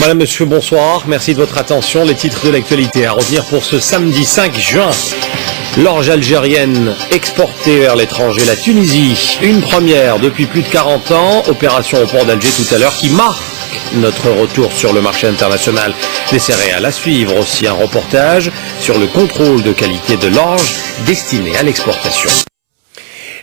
Madame, Monsieur, bonsoir. Merci de votre attention. Les titres de l'actualité à retenir pour ce samedi 5 juin. L'orge algérienne exportée vers l'étranger, la Tunisie. Une première depuis plus de 40 ans. Opération au port d'Alger tout à l'heure qui marque notre retour sur le marché international des céréales. À suivre aussi un reportage sur le contrôle de qualité de l'orge destinée à l'exportation.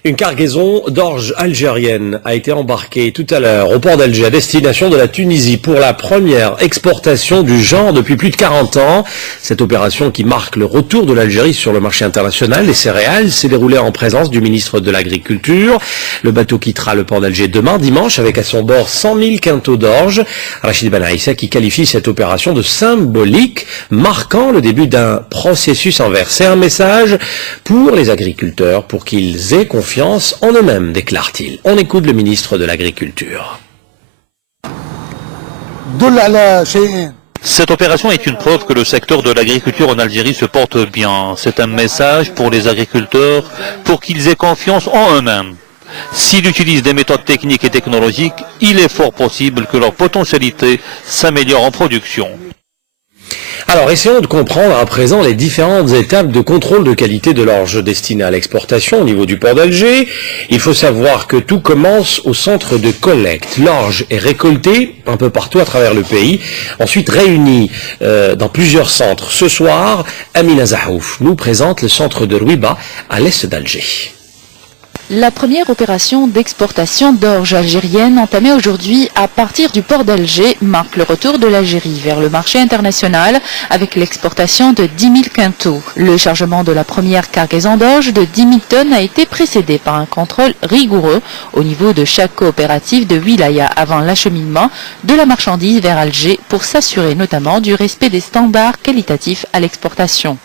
Une cargaison d'orge algérienne a été embarquée tout à l'heure au port d'Alger à destination de la Tunisie pour la première exportation du genre depuis plus de 40 ans. Cette opération qui marque le retour de l'Algérie sur le marché international des céréales s'est déroulée en présence du ministre de l'Agriculture. Le bateau quittera le port d'Alger demain dimanche avec à son bord 100 000 quintaux d'orge. Rachid Ben Aïssa qui qualifie cette opération de symbolique, marquant le début d'un processus inversé. Un message pour les agriculteurs pour qu'ils aient confiance en eux-mêmes, déclare-t-il. On écoute le ministre de l'Agriculture. Cette opération est une preuve que le secteur de l'agriculture en Algérie se porte bien. C'est un message pour les agriculteurs pour qu'ils aient confiance en eux-mêmes. S'ils utilisent des méthodes techniques et technologiques, il est fort possible que leur potentialité s'améliore en production. Alors, essayons de comprendre à présent les différentes étapes de contrôle de qualité de l'orge destinée à l'exportation au niveau du port d'Alger. Il faut savoir que tout commence au centre de collecte. L'orge est récoltée un peu partout à travers le pays, ensuite réunie dans plusieurs centres. Ce soir, Amina Zahouf nous présente le centre de Rouiba à l'est d'Alger. La première opération d'exportation d'orge algérienne entamée aujourd'hui à partir du port d'Alger marque le retour de l'Algérie vers le marché international avec l'exportation de 10 000 quintaux. Le chargement de la première cargaison d'orge de 10 000 tonnes a été précédé par un contrôle rigoureux au niveau de chaque coopérative de Wilaya avant l'acheminement de la marchandise vers Alger pour s'assurer notamment du respect des standards qualitatifs à l'exportation.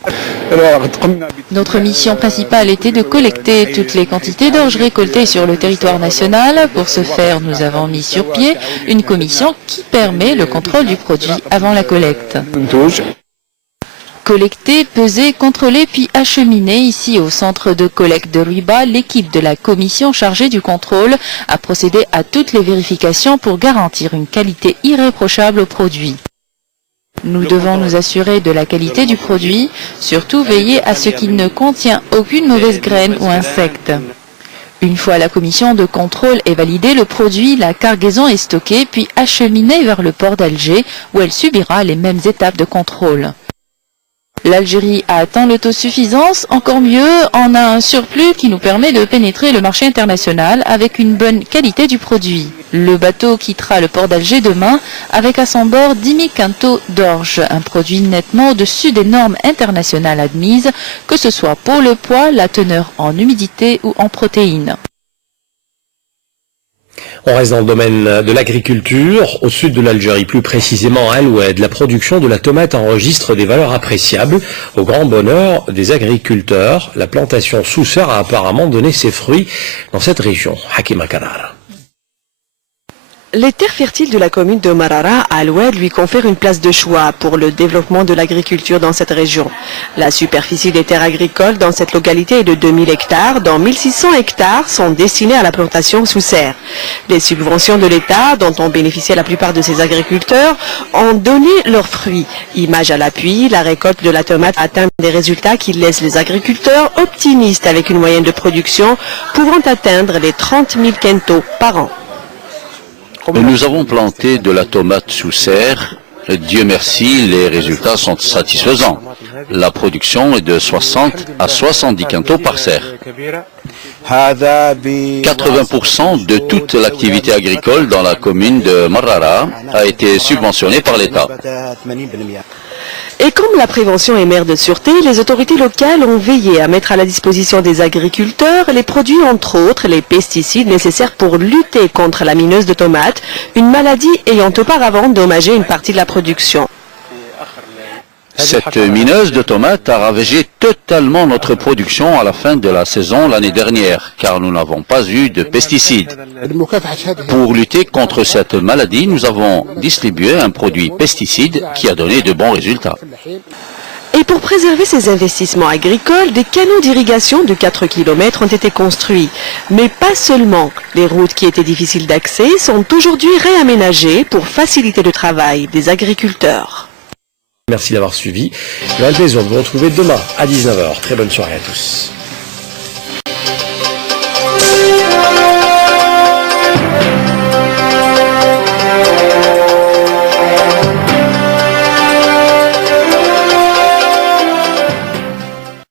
Notre mission principale était de collecter toutes les quantités d'orge récoltées sur le territoire national. Pour ce faire, nous avons mis sur pied une commission qui permet le contrôle du produit avant la collecte. Collecté, pesé, contrôlé puis acheminé ici au centre de collecte de Rouiba, l'équipe de la commission chargée du contrôle a procédé à toutes les vérifications pour garantir une qualité irréprochable au produit. Nous devons nous assurer de la qualité du produit, surtout veiller à ce qu'il ne contient aucune mauvaise graine ou insecte. Une fois la commission de contrôle est validée, le produit, la cargaison est stockée puis acheminée vers le port d'Alger où elle subira les mêmes étapes de contrôle. L'Algérie a atteint l'autosuffisance, encore mieux, en a un surplus qui nous permet de pénétrer le marché international avec une bonne qualité du produit. Le bateau quittera le port d'Alger demain avec à son bord 10 000 quintaux d'orge, un produit nettement au-dessus des normes internationales admises, que ce soit pour le poids, la teneur en humidité ou en protéines. On reste dans le domaine de l'agriculture. Au sud de l'Algérie, plus précisément à Aloued, la production de la tomate enregistre des valeurs appréciables. Au grand bonheur des agriculteurs, la plantation sous serre a apparemment donné ses fruits dans cette région. Hakima Karar. Les terres fertiles de la commune de Marara à Aloued lui confèrent une place de choix pour le développement de l'agriculture dans cette région. La superficie des terres agricoles dans cette localité est de 2000 hectares, dont 1600 hectares sont destinés à la plantation sous serre. Les subventions de l'État, dont ont bénéficié la plupart de ces agriculteurs, ont donné leurs fruits. Image à l'appui, la récolte de la tomate atteint des résultats qui laissent les agriculteurs optimistes avec une moyenne de production pouvant atteindre les 30 000 quintaux par an. Nous avons planté de la tomate sous serre. Dieu merci, les résultats sont satisfaisants. La production est de 60 à 70 quintaux par serre. 80% de toute l'activité agricole dans la commune de Marara a été subventionnée par l'État. Et comme la prévention est mère de sûreté, les autorités locales ont veillé à mettre à la disposition des agriculteurs les produits, entre autres, les pesticides nécessaires pour lutter contre la mineuse de tomate, une maladie ayant auparavant endommagé une partie de la production. Cette mineuse de tomates a ravagé totalement notre production à la fin de la saison l'année dernière, car nous n'avons pas eu de pesticides. Pour lutter contre cette maladie, nous avons distribué un produit pesticide qui a donné de bons résultats. Et Et pour préserver ces investissements agricoles, des canaux d'irrigation de 4 km ont été construits. Mais pas seulement. Les routes qui étaient difficiles d'accès sont aujourd'hui réaménagées pour faciliter le travail des agriculteurs. Merci d'avoir suivi. J'aurai le plaisir de vous retrouver demain à 19h. Très bonne soirée à tous.